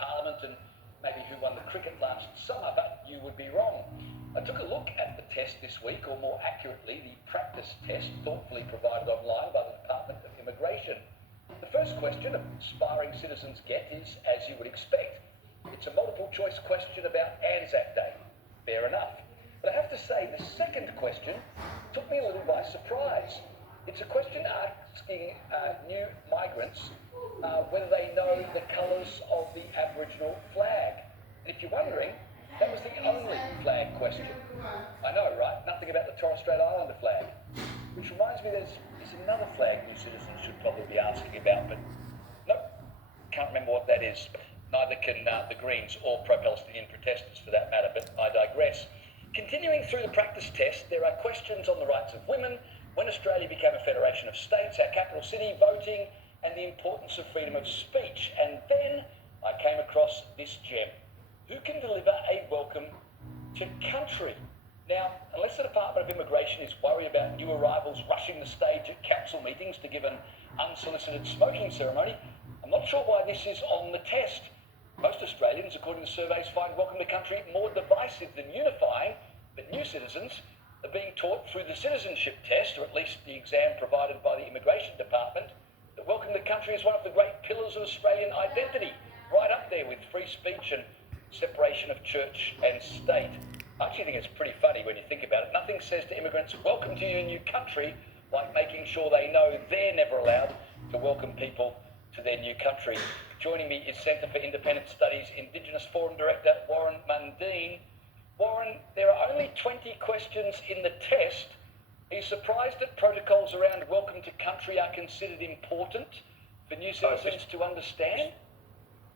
Parliament and maybe who won the cricket last summer, but you would be wrong. I took a look at the test this week, or more accurately, the practice test thoughtfully provided online by the Department of Immigration. The first question aspiring citizens get is, as you would expect, it's a multiple choice question about Anzac Day. Fair enough. But I have to say, the second question took me a little by surprise. It's a question asking new migrants whether they know the colours of the Aboriginal flag. And if you're wondering, that was the only flag question. I know, right? Nothing about the Torres Strait Islander flag. Which reminds me there's another flag new citizens should probably be asking about, but nope, can't remember what that is. Neither can the Greens or pro-Palestinian protesters for that matter, but I digress. Continuing through the practice test, there are questions on the rights of women, when Australia became a federation of states, our capital city, voting, and the importance of freedom of speech. And then I came across this gem. Who can deliver a welcome to country? Now, unless the Department of Immigration is worried about new arrivals rushing the stage at council meetings to give an unsolicited smoking ceremony, I'm not sure why this is on the test. Most Australians, according to surveys, find welcome to country more divisive than unifying, but new citizens are being taught through the citizenship test, or at least the exam provided by the Immigration Department, that welcome to country is one of the great pillars of Australian identity, right up there with free speech and separation of church and state. I actually think it's pretty funny when you think about it. Nothing says to immigrants, welcome to your new country, like making sure they know they're never allowed to welcome people to their new country. Joining me is Centre for Independent Studies Indigenous Forum Director Warren Mundine. Warren, there are only 20 questions in the test. Are you surprised that protocols around welcome to country are considered important for new citizens to understand?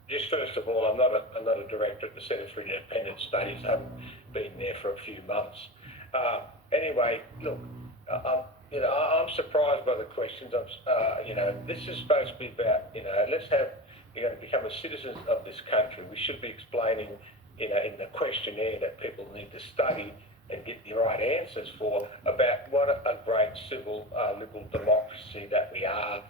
Just first of all, I'm not a director at the Centre for Independent Studies. I haven't been there for a few months. Anyway, look, I'm surprised by the questions. This is supposed to be about, you're going to become a citizen of this country. We should be explaining, in the questionnaire that people need to study and get the right answers for about what a great civil liberal democracy that we are,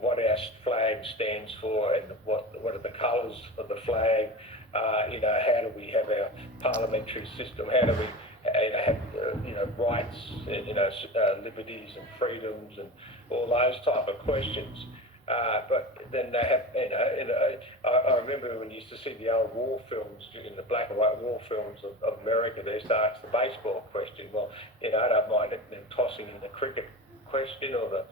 what our flag stands for, and what are the colours of the flag. How do we have our parliamentary system? How do we have rights, liberties and freedoms and all those type of questions. But then they have, I remember when you used to see the old war films, in the black and white war films of America, they used to ask the baseball question. Well, I don't mind them tossing in the cricket question or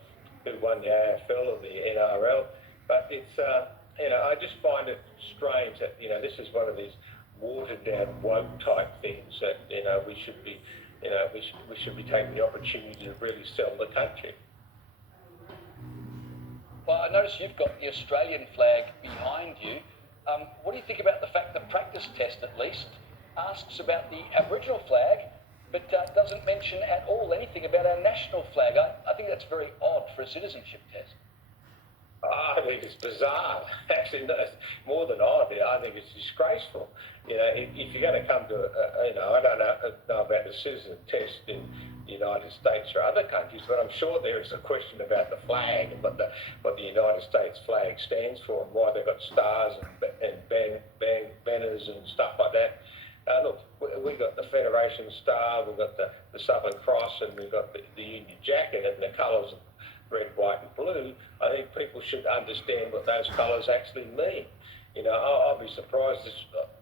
who won the AFL or the NRL, but it's, I just find it strange that, this is one of these watered down woke type things that, we should be, we should be taking the opportunity to really sell the country. Well, I notice you've got the Australian flag behind you. What do you think about the fact the practice test, at least, asks about the Aboriginal flag, but doesn't mention at all anything about our national flag? I think that's very odd for a citizenship test. I think it's bizarre. Actually, no, it's more than odd. I think it's disgraceful. If you're going to come to, I don't know about the citizen test in the United States or other countries, but I'm sure there is a question about the flag and what the United States flag stands for and why they've got stars and banners and stuff like that. Look, we've got the Federation Star, we've got the Southern Cross, and we've got the Union Jack in it, and the colours of red, white and blue. I think people should understand what those colours actually mean. I'll be surprised if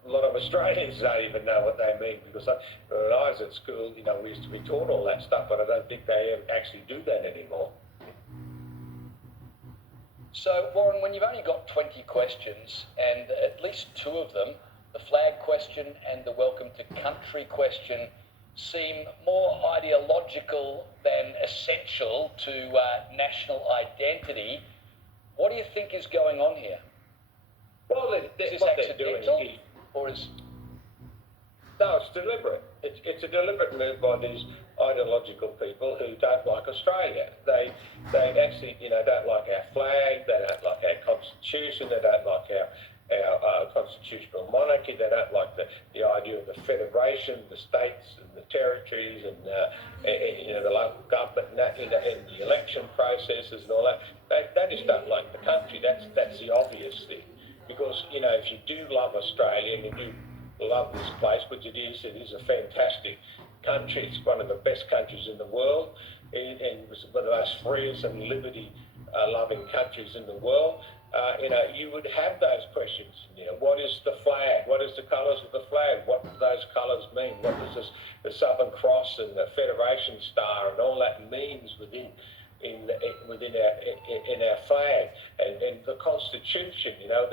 a lot of Australians don't even know what they mean, because when I was at school, we used to be taught all that stuff, but I don't think they actually do that anymore. So, Warren, when you've only got 20 questions, and at least two of them, the flag question and the welcome to country question, seem more ideological than essential to national identity, what do you think is going on here? Well, is this what accidental, they're doing or is... No, it's deliberate. It's a deliberate move by these ideological people who don't like Australia. They actually, don't like our flag, they don't like our constitution, they don't like our constitutional monarchy, they don't like the idea of the federation, the states and the territories and the local government and the election processes and all that. They just don't like the country. That's the obvious thing. because, you know, if you do love Australia and you do love this place, which it is a fantastic country. It's one of the best countries in the world, and it's one of the most freest and liberty loving countries in the world. You know, you would have those questions. You know, what is the flag? What is the colours of the flag? What do those colours mean? What does the Southern Cross and the Federation Star and all that means within our flag, and the Constitution? You know,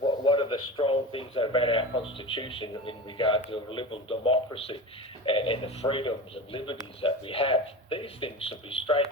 what are the strong things about our Constitution in regard to liberal democracy and the freedoms and liberties that we have? These things should be straight